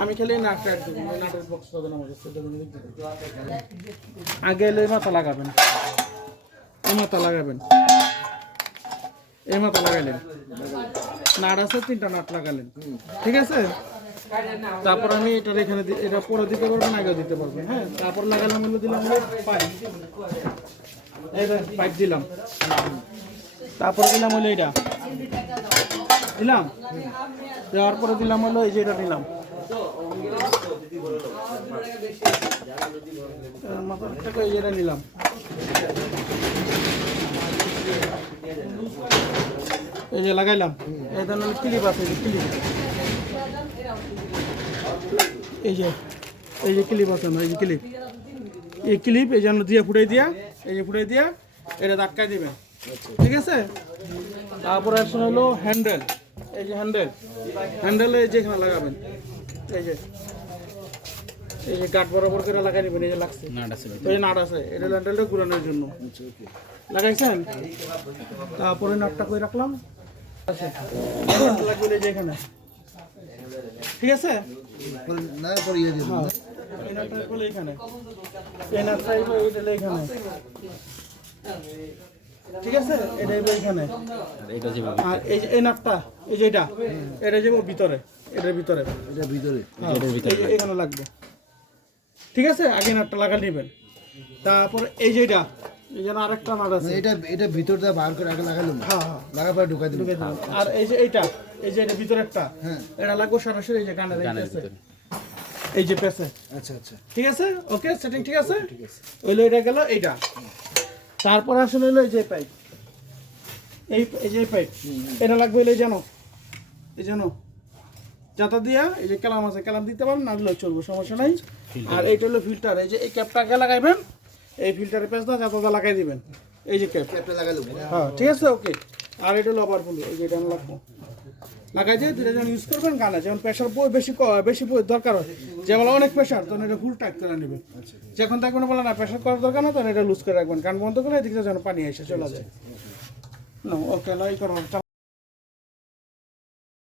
আমি খালি নাক কাট দেবো, নাটের বক্স হবে না আমার কাছে। আগে এলে এই মাথা লাগাবেন, এই মাথা লাগাবেন, এই মাথা লাগাইলেন, নাট আছে 3টা নাট লাগালেন, ঠিক আছে। তারপর আমি এটা এখানে এটা পরে দিতে পারবেন, আগে দিতে পারবেন, হ্যাঁ। তারপর লাগালাম হলো, দিলাম হলো পাইপ, এই পাইপ দিলাম। তারপর দিলাম হলো এটা দিলাম, দেওয়ার পরে দিলাম হলো এই যে এটা দিলাম, মাথার থেকে এই যেটা নিলাম, এই যে লাগাইলাম। এই ধরনের ক্লিপ আছে, ক্লিপ, এই যে ক্লিপ আছে না, এই যে ক্লিপ, এই ক্লিপ এই জন্য দিয়ে ফুটাই দিয়া, এই যে ফুটাই দিয়া এটা ধাক্কাই দিবেন, ঠিক আছে। তারপরে আসলে হলো হ্যান্ডেল, এই যে হ্যান্ডেলে যেখানে লাগাবেন, এই যে গাঁট বরাবর করে লাগাই নেবেন, এই যে লাগছে ওই নাট আছে, এটা হ্যান্ডেলটা ঘুরানোর জন্য লাগাইছেন। তারপরে নাটটা করে রাখলাম, লাগবে এই যে এখানে, ঠিক আছে। এই নাটটা করলে এখানে, এই নাটটা এখানে, ঠিক আছে। এটা এখানে, আর এই নাটটা এই যে এটা যাবো ভিতরে, এটার ভিতরে, এখানে লাগবে, ঠিক আছে। আগে নাটটা লাগা নেবেন। তারপরে এই যে এটা, এই যেন আরেকটা নাট আছে, এটা ভিতরটা বার করে আগে লাগালো, হ্যাঁ লাগার পরে ঢুকাই দিল। আর এই যে এইটা, এই যে এটা ভিতরে একটা, এটা লাগবে সরাসরি এই যে কানের এই যে পেছে, আচ্ছা আচ্ছা, ঠিক আছে। ওকে, সেটিং ঠিক আছে। ওইলো এটা গেল এইটা। তারপর আসলে হলো এই যে পাইপ, এই যে পাইপ, এটা লাগবে হলো এই জানো যাতা দিয়া, এই যে কালাম আছে, কালাম দিতে পারেন, না দিলেও চলবে, সমস্যা নাই। আর এইটা হলো ফিল্টার, এই যে এই ক্যাপটাকে লাগাইবেন, এই ফিল্টারের পেছটা যাতাটা লাগাই দিবেন, এই যে ক্যাপটা লাগালো, হ্যাঁ, ঠিক আছে। ওকে, আর এটা হলো আবার ফুল, এই যে এটা লাগবো লাগাই দিয়ে দুটো যখন ইউজ করবেন গানে, যেমন প্রেশার বেশি দরকার হয়, যেমন অনেক প্রেশার, তখন এটা ফুল টাইট করে নেবেন। যখন থাকবেন বলে না প্রেশার করার দরকার না, তখন এটা লুজ করে রাখবেন, কান বন্ধ করে এদিকে যেন পানি এসে চলে যায়। ওকে, লাই করো।